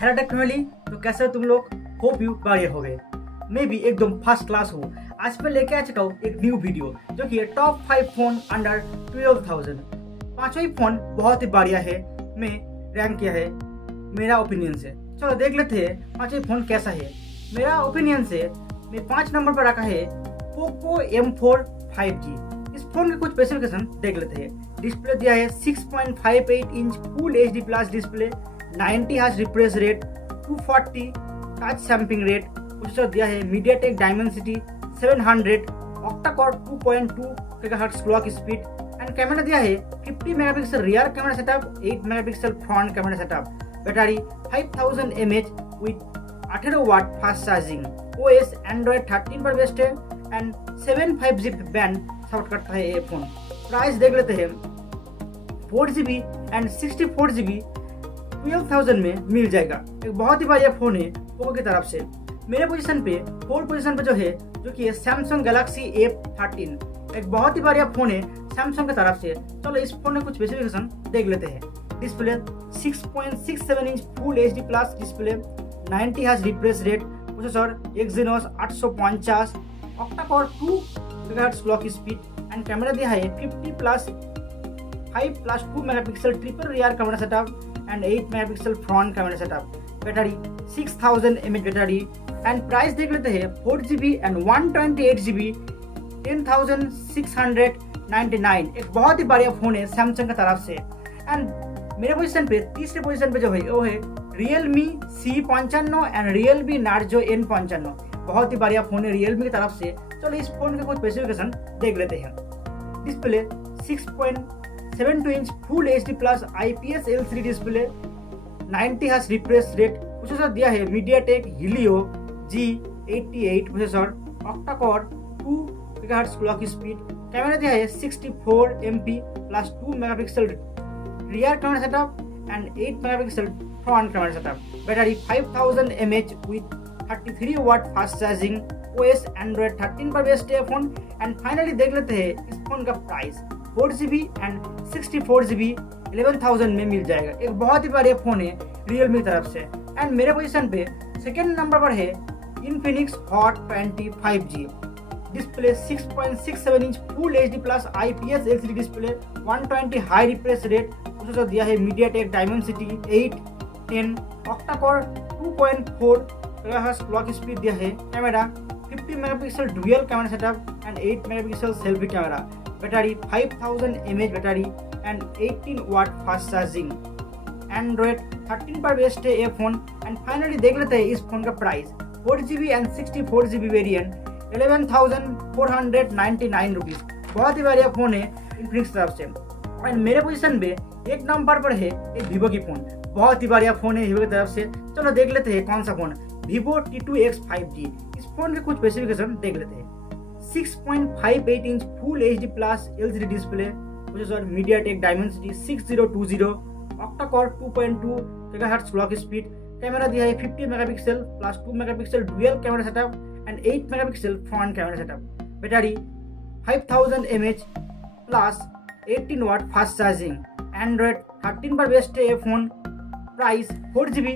Hello take family, तो कैसे हो तुम लोग। होप यू बढ़िया हो गए। मैं भी एकदम फर्स्ट क्लास हूँ। आज मैं लेके आ चुका हूँ एक न्यू वीडियो जो कि टॉप 5 फोन अंडर 12,000। पांचवा ही फोन बहुत ही बढ़िया है। मैं रैंक किया है मेरा ओपिनियन से। चलो देख लेते हैं पांचवा फोन कैसा है। मेरा ओपिनियन से मैं 5 नंबर पर रखा है पोको M4 5G। इस फोन के कुछ स्पेसिफिकेशन देख लेते हैं। डिस्प्ले दिया है 6.58 inch full HD plus display, 90 hertz refresh rate, 240 touch sampling rate. Processor दिया है MediaTek Dimensity 700, octa core 2.2 GHz clock speed and camera दिया है 50 megapixel rear camera setup, 8 megapixel front camera setup. Battery 5000 mAh with 18 watt fast charging. OS Android 13 पर based है and 7.5G band support करता है ये phone. Price देख लेते हैं। 4GB एंड 64GB 12,000 में मिल जाएगा। एक बहुत ही बढ़िया फोन है पोको की तरफ से। मेरे पोजीशन पे 4 पोजीशन पे जो है जो कि सैमसंग गैलेक्सी A13। एक बहुत ही बढ़िया फोन है सैमसंग की तरफ से। चलो इस फोन में कुछ स्पेसिफिकेशन देख लेते हैं। Display 6.67 inch full HD plus display, 90 hertz refresh rate, processor Exynos 850, octa core 2 GHz clock speed and camera दिया है 5+2 megapixel triple rear camera setup and 8 megapixel front camera setup. Battery 6000 mAh battery and price देख लेते हैं। 4GB and 128GB 10,699। एक बहुत ही बढ़िया phone है Samsung की तरफ से। एंड मेरे पोजीशन पे तीसरे पोजीशन पे जो है वो है Realme C55 and Realme Narzo N55। बहुत ही बढ़िया फोन है Realme की तरफ से। चलो इस फोन के कुछ स्पेसिफिकेशन देख लेते हैं। Display 6.72 inch full HD plus IPS LCD display, 90 hertz refresh rate. Processor दिया है MediaTek Helio G88 processor, octa core 2 GHz clock speed. Camera दिया है 64 MP plus 2 megapixel rear camera setup and 8 megapixel front camera setup. Battery 5000 mAh with 33 watt fast charging. OS Android 13 पर based है phone. And finally देख लेते हैं इस phone का price. 4GB and 64GB 11,000 में मिल जाएगा। एक बहुत ही बढ़िया फोन है Realme की तरफ से। एंड मेरे पोजीशन पे सेकेंड नंबर पर है Infinix Hot 20 5G। Display 6.67 inch full HD plus IPS LCD display, 120 high refresh rate. Processor दिया है MediaTek Dimensity 810, octa core 2.4 GHz clock speed दिया है। Camera 50 megapixel dual camera setup and 8 megapixel selfie camera. Battery 5000 mAh battery and 18 watt fast charging. Android 13 पर based है ये phone. And finally देख लेते हैं इस फोन का price. 4GB and 64GB variant 11,499 rupees. बहुत ही बढ़िया फोन है इन्फिनिक्स तरफ से। एंड मेरे पोजीशन पे एक नंबर पर है एक वीवो की फोन। बहुत ही बढ़िया फोन है वीवो की तरफ से। चलो देख लेते हैं कौन सा फोन। Vivo T2X 5G। इस फोन के कुछ स्पेसिफिकेशन देख लेते हैं। 6.58 inch full HD plus LCD display, processor MediaTek Dimensity 6020, octa core 2.2 GHz clock speed. Camera दिया है 50 megapixel plus 2 megapixel dual camera setup and 8 megapixel front camera setup. Battery 5000 mAh plus 18 watt fast charging. Android 13 पर based है ये phone. Price 4GB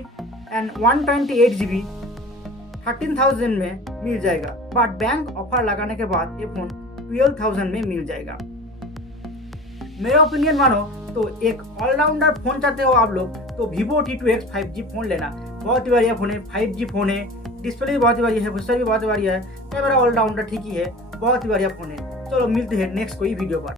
and 128GB 13,000 में मिल जाएगा। But bank offer लगाने के बाद ये फोन 12,000 में मिल जाएगा। मेरा ओपिनियन मानो तो एक ऑलराउंडर फोन चाहते हो आप लोग तो Vivo T2X 5G फोन लेना। बहुत ही बढ़िया फोन है, 5G फोन है, डिस्प्ले भी बहुत ही बढ़िया है, प्रोसेसर भी बहुत ही बढ़िया है, कैमरा ऑलराउंडर ठीक ही है, बहुत ही बढ़िया फोन है। चलो मिलते हैं नेक्स्ट कोई वीडियो पर।